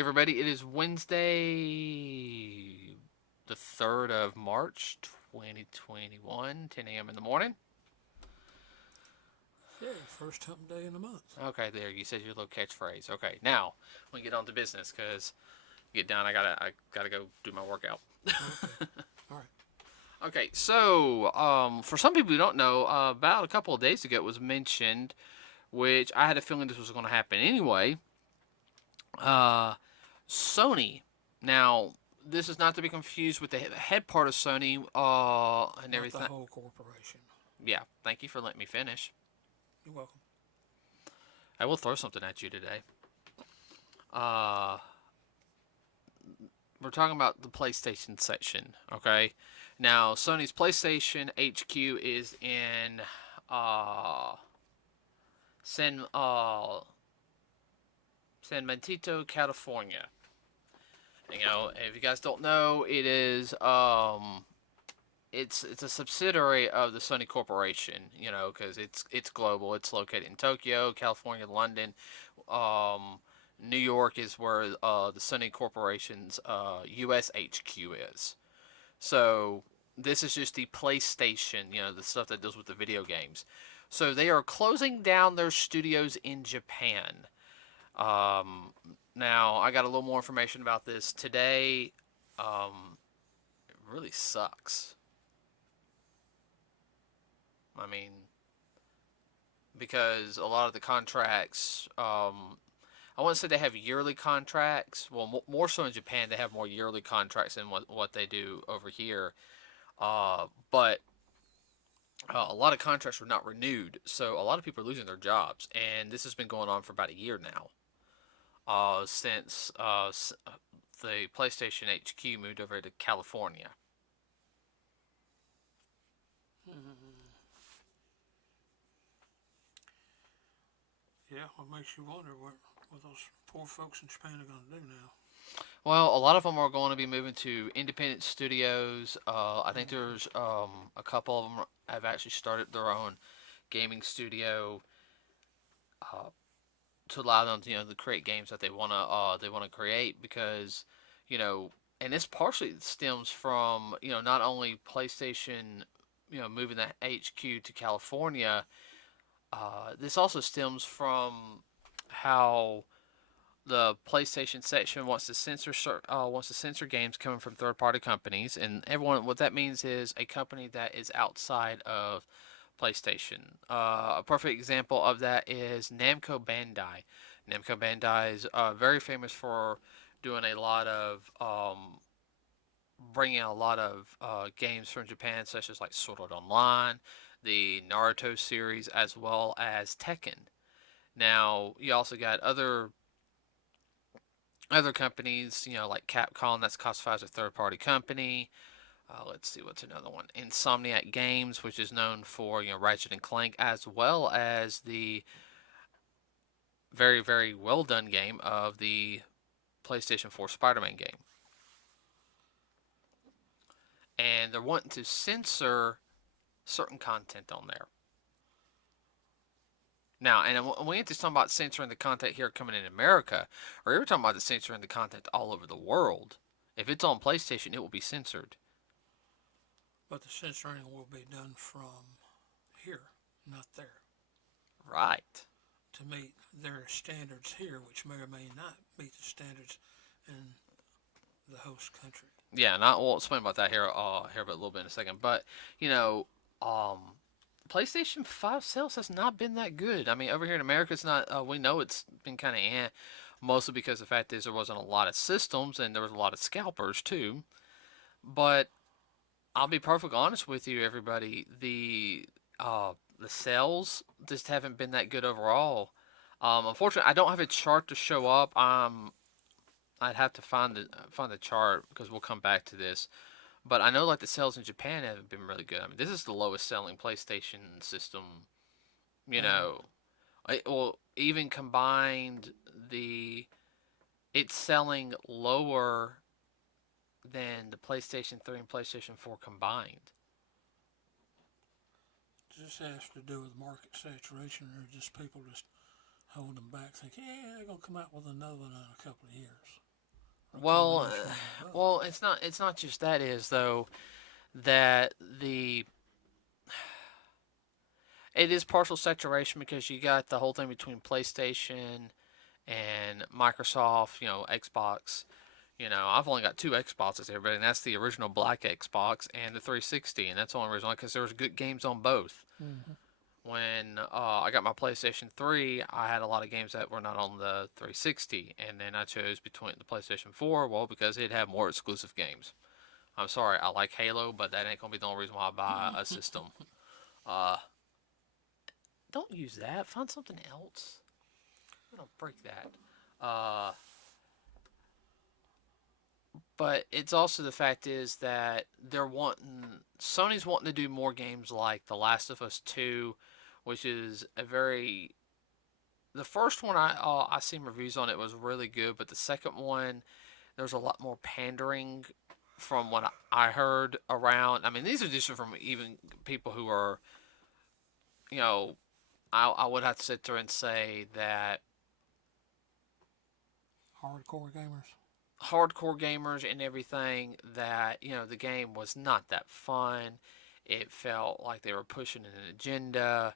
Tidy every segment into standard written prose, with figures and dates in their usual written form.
everybody. It is Wednesday, the 3rd of March, 2021, 10 a.m. in the morning. Yeah, first hump day in the month. Okay, there. You said your little catchphrase. Okay, now we get on to business because get down. I gotta go do my workout. Okay. All right. Okay, so for some people who don't know, about a couple of days ago it was mentioned, which I had a feeling this was going to happen anyway. Uh, Sony. Now, this is not to be confused with the head part of Sony and Not the everything. whole corporation. Yeah, thank you for letting me finish. You're welcome. I will throw something at you today. Uh, we're talking about the PlayStation section, okay? Now, Sony's PlayStation HQ is in uh, San San Benito, California. You know, if you guys don't know, it's a subsidiary of the Sony Corporation. You know, because it's global. It's located in Tokyo, California, London. New York is where the Sony Corporation's U.S. HQ is. So this is just the PlayStation. You know, the stuff that deals with the video games. So they are closing down their studios in Japan. Um, Now I got a little more information about this today. It really sucks. I mean, because a lot of the contracts, I wouldn't say they have yearly contracts. Well, more so in Japan, they have more yearly contracts than what they do over here. But a lot of contracts were not renewed, so a lot of people are losing their jobs, and this has been going on for about a year now. Since the PlayStation HQ moved over to California. Yeah, what makes you wonder what those poor folks in Japan are going to do now? Well, a lot of them are going to be moving to independent studios. I think there's a couple of them have actually started their own gaming studio uh, to allow them to to create games that they wanna create because you know and this partially stems from not only PlayStation moving that HQ to California. This also stems from how the PlayStation section wants to censor games coming from third party companies, and everyone what that means is a company that is outside of PlayStation. A perfect example of that is Namco Bandai. Namco Bandai is very famous for doing a lot of bringing a lot of games from Japan, such as like Sword Art Online, the Naruto series, as well as Tekken. Now you also got other companies, like Capcom, that's classified as a third party company. Let's see, what's another one? Insomniac Games, which is known for Ratchet and Clank, as well as the very very well done game of the PlayStation 4 Spider-Man game. And they're wanting to censor certain content on there. Now, and we ain't just talking about censoring the content here coming in America, or we're talking about the censoring the content all over the world. If it's on PlayStation, it will be censored. But the censoring will be done from here, not there, Right. to meet their standards here, which may or may not meet the standards in the host country. Yeah, and we'll explain about that here a little bit in a second. But you know, um, PlayStation 5 sales has not been that good. I mean, over here in America, it's not. We know it's been kind of mostly because the fact is there wasn't a lot of systems and there was a lot of scalpers too. But I'll be perfectly honest with you, everybody. The sales just haven't been that good overall. Unfortunately, I don't have a chart to show up. I'd have to find the chart because we'll come back to this. But I know like the sales in Japan haven't been really good. I mean, this is the lowest selling PlayStation system. You Ever. know, well, even combined, the it's selling lower than the PlayStation 3 and PlayStation 4 combined. Does this have to do with market saturation, or just people just holding them back, thinking, yeah, they're going to come out with another one in a couple of years? a Well, combination of the above. well, it's not just that is though that the it is partial saturation because you got the whole thing between PlayStation and Microsoft, Xbox. I've only got two Xboxes here, but and that's the original black Xbox and the 360, and that's the only reason because there was good games on both. Mm-hmm. When I got my PlayStation 3, I had a lot of games that were not on the 360, and then I chose between the PlayStation 4, well, because it had more exclusive games. I'm sorry, I like Halo, but that ain't gonna be the only reason why I buy a system. Uh, don't use that. Find something else. I'm gonna break that. Uh, but it's also the fact is that Sony's wanting to do more games like The Last of Us 2, which is a very the first one I seen reviews on it was really good, but the second one there's a lot more pandering from what I heard around. I mean, these are just from even people who are, you know, I would have to sit there and say that Hardcore gamers. hardcore gamers and everything that the game was not that fun. It felt like they were pushing an agenda.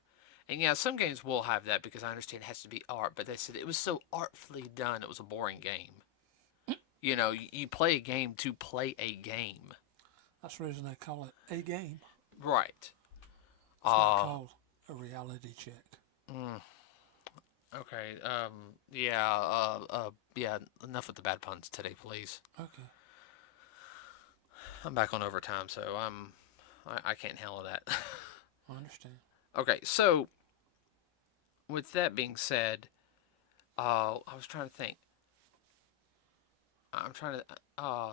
And yeah, some games will have that because I understand it has to be art, but they said it was so artfully done, it was a boring game. You play a game to play a game. That's the reason they call it a game. Right. It's not Uh, called a reality check. mm, okay. Yeah. Yeah. Enough with the bad puns today, please. Okay. I'm back on overtime, so I can't handle that. I understand. Okay. So with that being said, I was trying to think. I'm trying to. I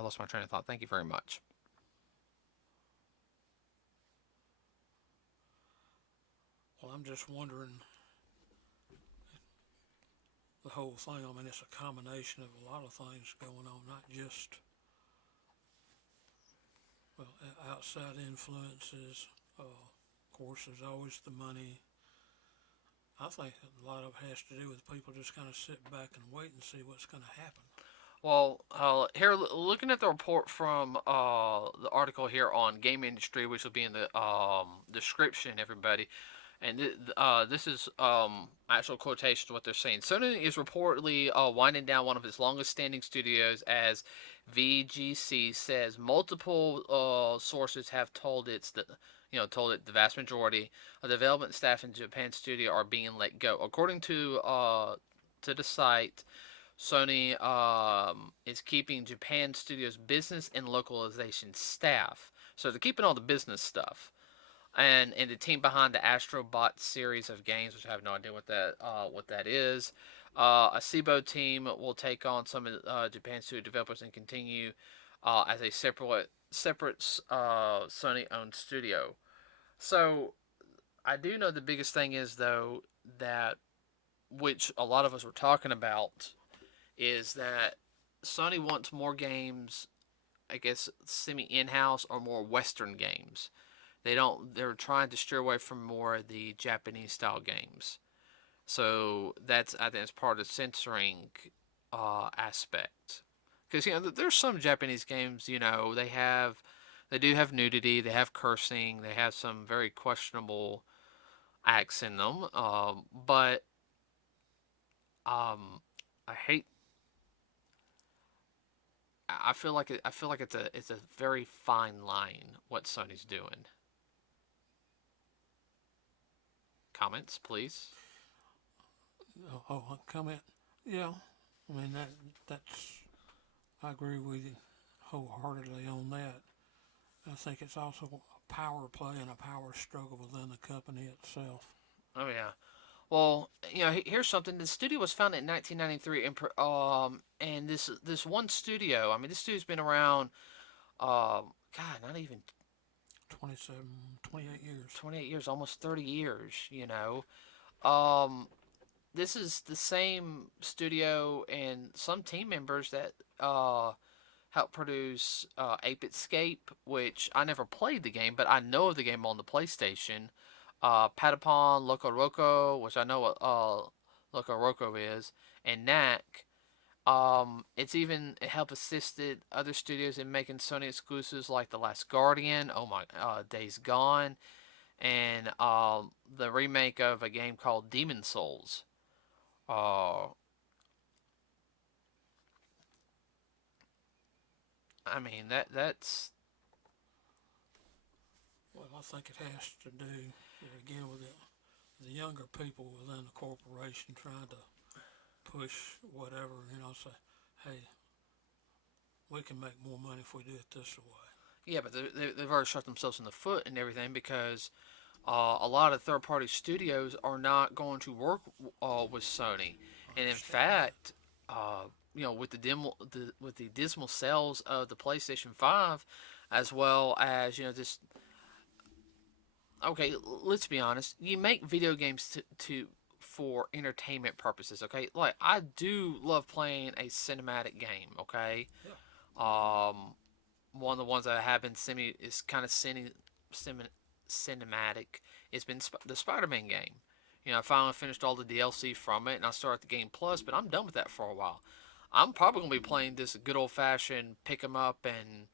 lost my train of thought. Thank you very much. Well, I'm just wondering the whole thing. I mean, it's a combination of a lot of things going on, not just well outside influences. Of course, there's always the money. I think a lot of it has to do with people just kind of sit back and wait and see what's going to happen. Well, here looking at the report from the article here on game industry, which will be in the description, everybody. And this is actual quotations of what they're saying. Sony is reportedly winding down one of its longest-standing studios, as VGC says. Multiple sources have told it the vast majority of the development staff in Japan studio are being let go. According to the site, Sony is keeping Japan Studios business and localization staff. So they're keeping all the business stuff. And the team behind the Astrobot series of games, which I have no idea what that is. A Cibo team will take on some of Japan Studio developers and continue as a separate Sony owned studio. So I do know the biggest thing is though that which a lot of us were talking about is that Sony wants more games, I guess, semi in house or more Western games. They're trying to steer away from more of the Japanese style games. So I think it's part of the censoring aspect. Because, there's some Japanese games, they do have nudity, they have cursing, they have some very questionable acts in them. But I hate I feel like it's a very fine line what Sony's doing. Comments, please. Comment. Yeah, I mean that's I agree with you wholeheartedly on that. I think it's also a power play and a power struggle within the company itself. Oh yeah. Well, here's something. The studio was founded in 1993, and this one studio. I mean, this studio's been around. God, not even 27, 28 years. 28 years, almost 30 years. Um, this is the same studio and some team members that helped produce Ape Escape, which I never played the game, but I know of the game on the PlayStation. Patapon Loco Roco, which I know Roku is, and NAC. It's even helped assisted other studios in making Sony exclusives like The Last Guardian, Days Gone, and the remake of a game called Demon Souls. Uh, I mean that's Well, I think it has to do again with the younger people within the corporation trying to push whatever, say, hey, we can make more money if we do it this way. yeah, but they've already shot themselves in the foot and everything because a lot of third-party studios are not going to work with Sony, I and in understand that. fact, with with the dismal sales of the PlayStation 5, as well as just okay, let's be honest. You make video games to for entertainment purposes. Okay, like I do love playing a cinematic game. Okay, Yeah. um, one of the ones that I have been cinematic. It's been the Spider-Man game. I finally finished all the DLC from it, and I started the game plus, but I'm done with that for a while. I'm probably gonna be playing this good old fashioned pick 'em up and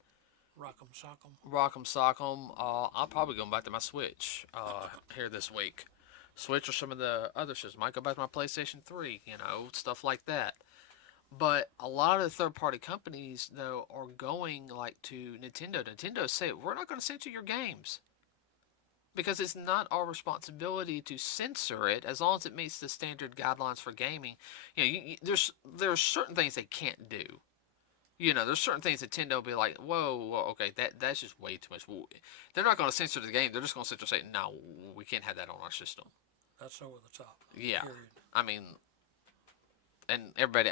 Rock'em sock'em. Rock'em Sock'em. I'll probably go back to my Switch here this week. Switch or some of the other systems. Might go back to my PlayStation 3, stuff like that. But a lot of the third party companies, though, are going like to Nintendo. Nintendo say, we're not going to censor your games. Because it's not our responsibility to censor it as long as it meets the standard guidelines for gaming. There's certain things they can't do. There's certain things that Nintendo will be like, whoa, okay, that's just way too much. They're not going to censor the game. They're just going to say, no, we can't have that on our system. That's over the top. Yeah, Period. I mean, and everybody,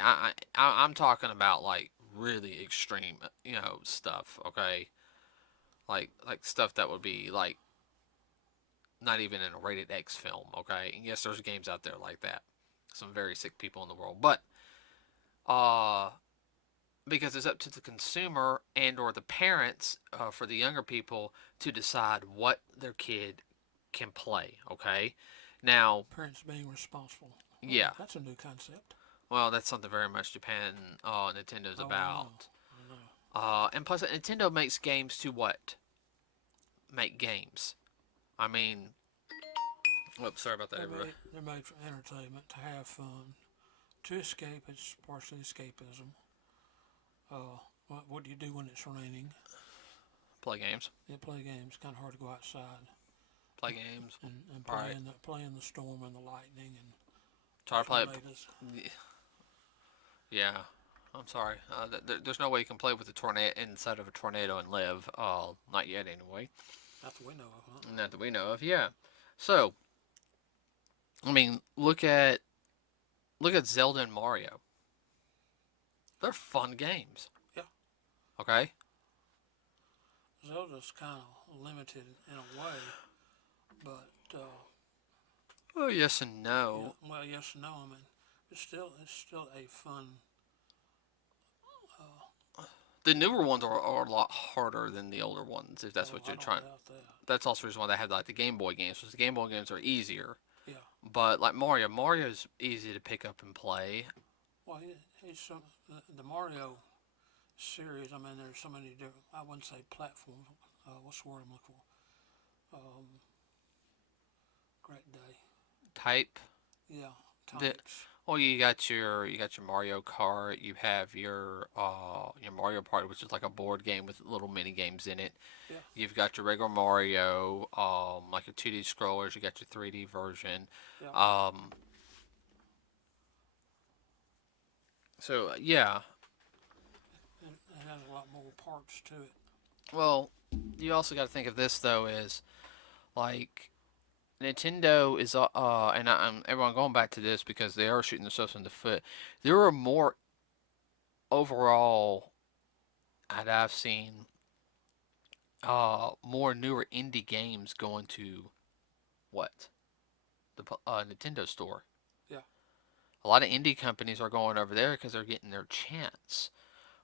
I'm talking about like really extreme, stuff. Okay, like stuff that would be like not even in a rated X film. Okay, and yes, there's games out there like that. Some very sick people in the world, but uh because it's up to the consumer and or the parents for the younger people to decide what their kid can play. Okay, now Parents being responsible. Well, yeah, that's a new concept. well that's something very much Japan Nintendo's Oh, about. I know. And plus Nintendo makes games to what? Make games. I mean, oops, sorry about that, everybody. They're made for entertainment, to have fun, to escape. It's partially escapism. What do you do when it's raining? Play games. You play games. Kind of hard to go outside Play games. and All right. play in the storm and the lightning and Try to play it. tornadoes. Yeah. I'm sorry. There's no way you can play with a tornado inside of a tornado and live. Not yet, anyway. Not that we know of, huh? Not that we know of. Yeah. So, I mean, look at Zelda and Mario. They're fun games. Yeah. Okay. Zelda's kind of limited in a way, but Well, yes and no. yeah, well, yes and no. I mean, it's still a fun. The newer ones are a lot harder than the older ones, if that's Oh, what I you're don't trying. doubt that. That's also the reason why they have like the Game Boy games, because the Game Boy games are easier. Yeah. But like Mario's easy to pick up and play. Well, he's the Mario series. I mean, there's so many different. I wouldn't say platforms. What's the word I'm looking for? Great day. Type. Yeah, The, types. well, you got your Mario Kart. You have your Mario Party, which is like a board game with little mini games in it. Yeah. You've got your regular Mario, like your 2D scrollers. You got your 3D version. Yeah. So yeah. It has a lot more parts to it. Well, you also got to think of this though is like Nintendo is and I'm everyone going back to this because they are shooting themselves in the foot. There are more overall that I've seen more newer indie games going to what the Nintendo store. Yeah. A lot of indie companies are going over there because they're getting their chance.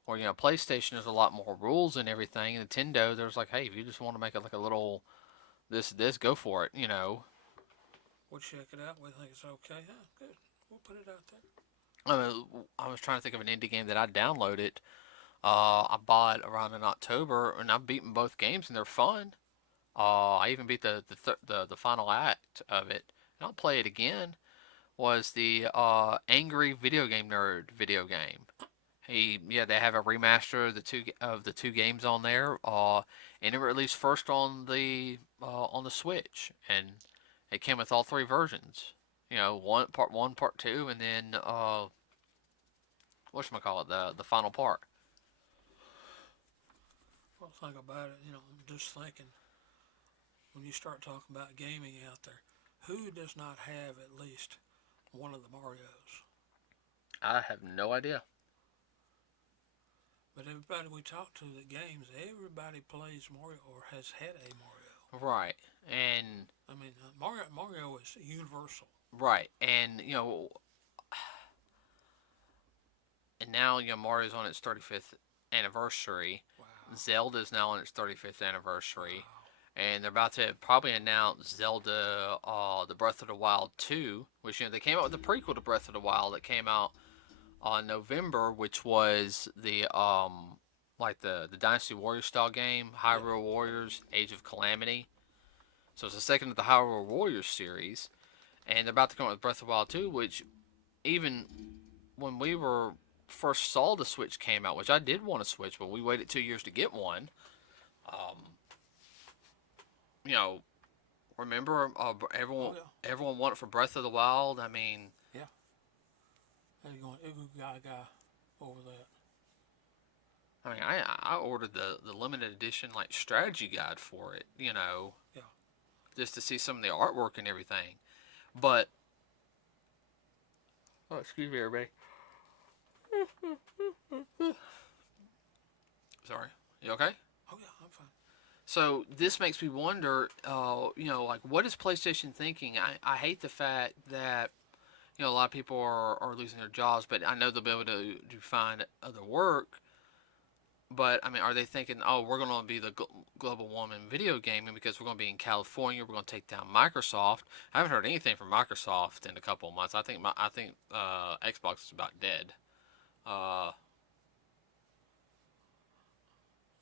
Or PlayStation, there's a lot more rules and everything. Nintendo, there's like, hey, if you just want to make it like a little this, go for it. We'll check it out. We think it's okay. Yeah, good. We'll put it out there. I was trying to think of an indie game that I downloaded. I bought around in October, and I've beaten both games, and they're fun. I even beat the final act of it, and I'll play it again. Was the Angry Video Game Nerd video game? They have a remaster of the two games on there, and it released first on the Switch, and it came with all three versions. One, part two, and then whatchamacallit, the final part. Well, think about it. I'm just thinking when you start talking about gaming out there, who does not have at least one of the Marios? I have no idea. But everybody we talk to that games, everybody plays Mario or has had a Mario. Right, and I mean, Mario is universal. right, and now Mario's on its 35th anniversary. Wow. Zelda's now on its 35th anniversary, Wow. and they're about to probably announce Zelda, the Breath of the Wild 2, which they came out with the prequel to Breath of the Wild that came out on November, which was the like the Dynasty Warrior style game, Hyrule Warriors: Age of Calamity. So it's the second of the Hyrule Warriors series, and they're about to come out with Breath of the Wild 2, which even when we were first saw the Switch came out, which I did want a Switch, but we waited 2 years to get one. Um, you know, remember everyone Oh, yeah. everyone wanted for Breath of the Wild. I mean, Yeah. They're going gaga over that. I ordered the limited edition like strategy guide for it. Yeah. Just to see some of the artwork and everything. But oh, excuse me, everybody. Sorry. You okay? Oh yeah, I'm fine. So this makes me wonder, like what is PlayStation thinking? I hate the fact that a lot of people are losing their jobs, but I know they'll be able to find other work. But I mean, are they thinking, oh, we're going to be the global woman video gaming because we're going to be in California? We're going to take down Microsoft. I haven't heard anything from Microsoft in a couple of months. I think Xbox is about dead. Uh,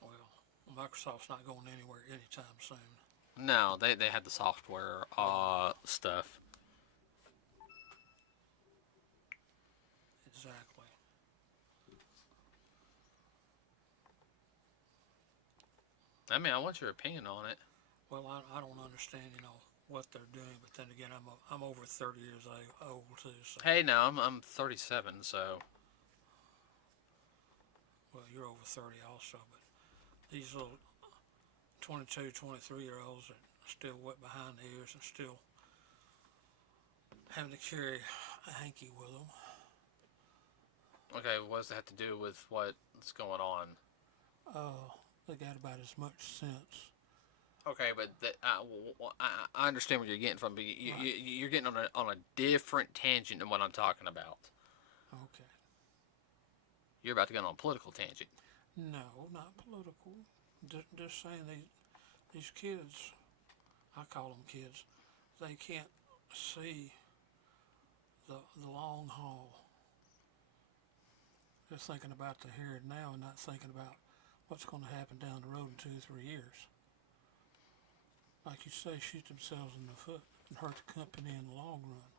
Well, Microsoft's not going anywhere anytime soon. no, they had the software stuff. Exactly. I mean, I want your opinion on it. Well, I don't understand, what they're doing, but then again, I'm over 30 years old too. So, Hey, now I'm 37, so well, you're over 30 also, but these little 22, 23-year-olds are still wet behind the ears and still having to carry a hanky with them. okay. What does that have to do with what's going on? They got about as much sense. Okay, but I understand where you're getting from, but Right. you're getting on a different tangent than what I'm talking about. Okay. You're about to get on a political tangent. No, not political. Just saying these kids, I call them kids, they can't see the long haul. They're thinking about the here and now and not thinking about what's going to happen down the road in 2 or 3 years. Like you say, shoot themselves in the foot and hurt the company in the long run.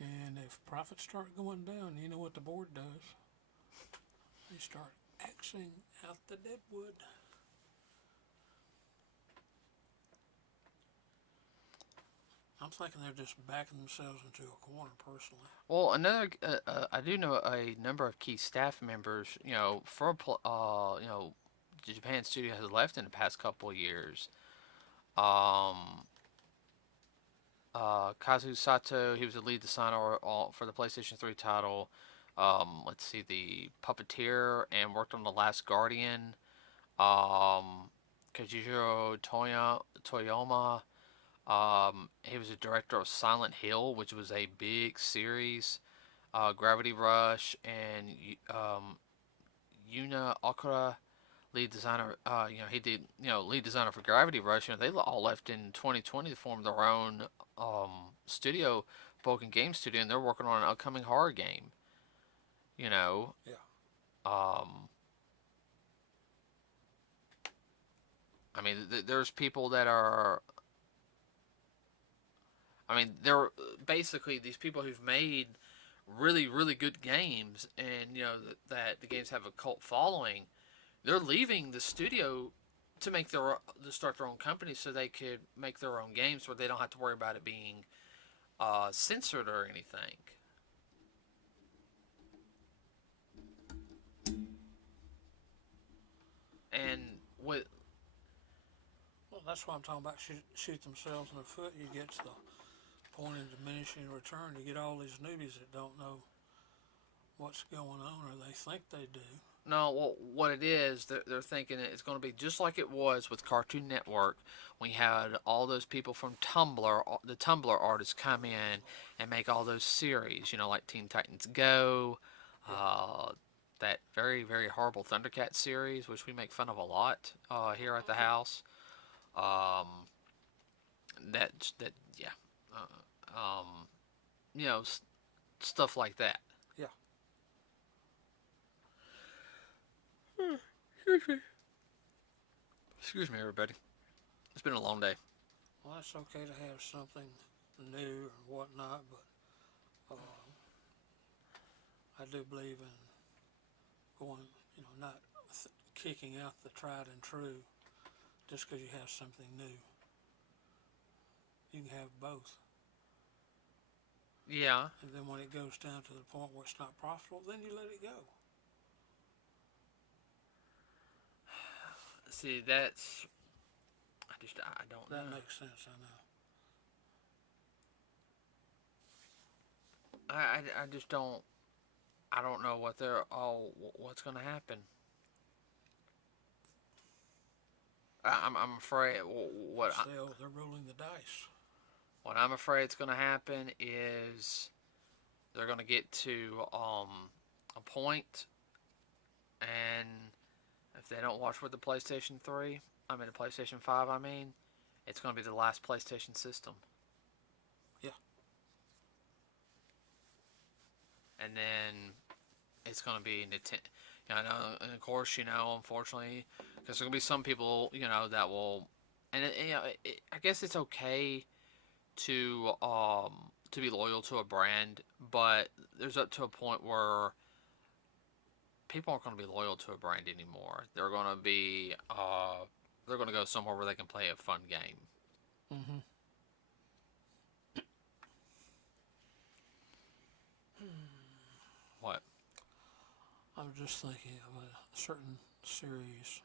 And if profits start going down, you know what the board does? They start axing out the deadwood. I'm thinking they're just backing themselves into a corner, personally. Well, I do know a number of key staff members. The Japan studio has left in the past couple of years. Um, Kazu Sato, he was the lead designer for the PlayStation 3 title. Let's see, the Puppeteer, and worked on The Last Guardian. Kajiro Toyama. He was a director of Silent Hill, which was a big series. Gravity Rush, and Yuna Okura, lead designer. He did lead designer for Gravity Rush. They all left in 2020 to form their own studio, Vulcan Game Studio, and they're working on an upcoming horror game. You know, Yeah. um, I mean, there's people that are. I mean, they're basically these people who've made really, really good games, and that the games have a cult following. They're leaving the studio to start their own company so they could make their own games where they don't have to worry about it being censored or anything. And with Well, that's what I'm talking about. Shoot themselves in the foot. You get to the point of diminishing return. You get all these newbies that don't know what's going on, or they think they do. No, well, what it is, they're thinking it's going to be just like it was with Cartoon Network. We had all those people from Tumblr, the Tumblr artists, come in and make all those series. Like Teen Titans Go, Yeah. that very very horrible Thundercat series, which we make fun of a lot here at the house. Um, that yeah, um, you know, s- stuff like that. Yeah. Excuse me. Excuse me, everybody. It's been a long day. Well, it's okay to have something new or whatnot, but I do believe in going, not kicking out the tried and true just because you have something new. You can have both. Yeah. And then when it goes down to the point where it's not profitable, then you let it go. See, I don't That know. makes sense, I know. I just don't. I don't know what's gonna happen. I'm afraid They're rolling the dice. what I'm afraid is gonna happen is they're gonna get to a point, and if they don't watch with the PlayStation 3, the PlayStation 5, it's gonna be the last PlayStation system. Yeah. And then it's going to be Nintendo. I know, and of course, unfortunately, because there's going to be some people, that will, and I guess it's okay to be loyal to a brand, but there's up to a point where people aren't going to be loyal to a brand anymore. They're going to go somewhere where they can play a fun game. Mm-hmm. What? I was just thinking of a certain series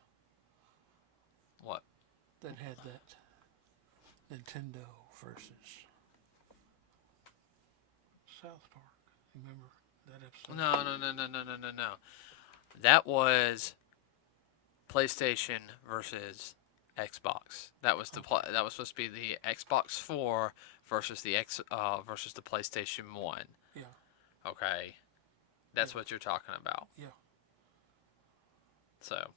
What? that had that Nintendo versus South Park. Remember that episode? No. That was PlayStation versus Xbox. Okay. That was supposed to be the Xbox 4 versus versus the PlayStation 1. Yeah. Okay. That's Yeah. what you're talking about. Yeah. So,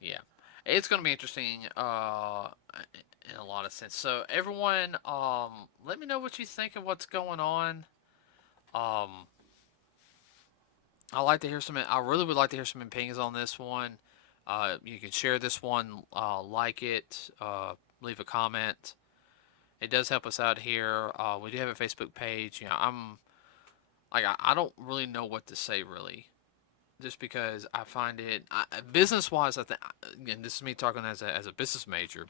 yeah. It's going to be interesting in a lot of sense. So, everyone let me know what you think of what's going on. Um I really would like to hear some opinions on this one. You can share this one, like it, leave a comment. It does help us out here. We do have a Facebook page. I don't really know what to say really, just because I find it business wise. I think again, this is me talking as a business major.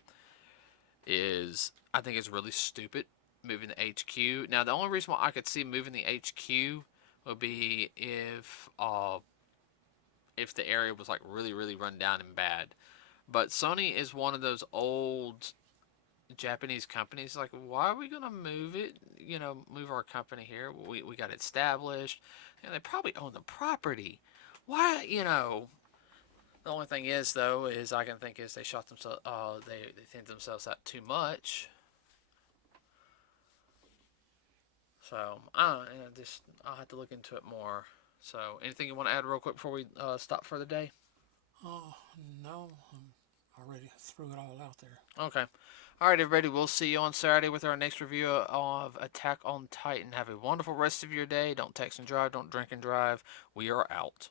I think it's really stupid moving the HQ. Now the only reason why I could see moving the HQ would be if the area was like really really run down and bad. But Sony is one of those old Japanese companies. Like, why are we gonna move it? Move our company here. We got it established, and they probably own the property. Why? The only thing is though is I can think is they shot themselves. They thinned themselves out too much. So I don't know. Just I'll have to look into it more. So, anything you want to add real quick before we stop for the day? Oh, no, I already threw it all out there. Okay. All right, everybody. We'll see you on Saturday with our next review of Attack on Titan. Have a wonderful rest of your day. Don't text and drive. Don't drink and drive. We are out.